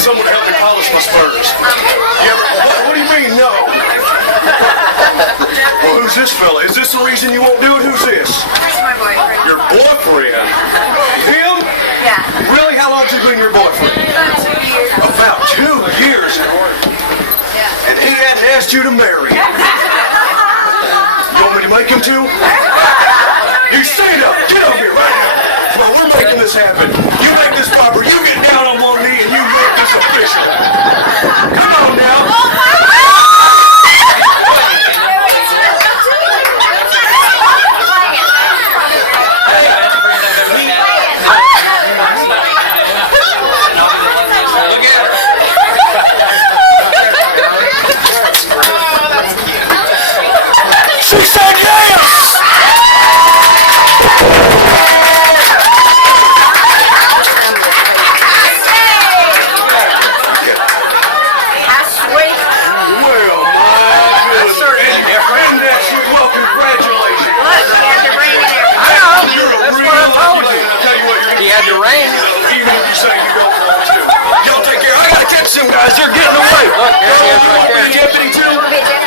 someone to help me polish my spurs. What do you mean, no? Well, who's this fella? Is this the reason you won't do it? Who's this? That's my boyfriend. Your boyfriend? Him? Yeah. Really? How long's he been your boyfriend? About 2 years. About 2 years. Yeah. And he hadn't asked you to marry him. You want me to make him too? You stand up. Get over here right now. Well, we're making this happen. You make this proper. You get down on one knee and you make this official. Come on now. She said yes! Well, my goodness. And that shit, well, congratulations. Look, he had the ring and everything. You're a real lucky lady. I'll tell you what, you're He had the rain. even if you say you don't want to. Y'all take care. I gotta catch some guys. They're getting away. Look, there he is right there. Deputy too.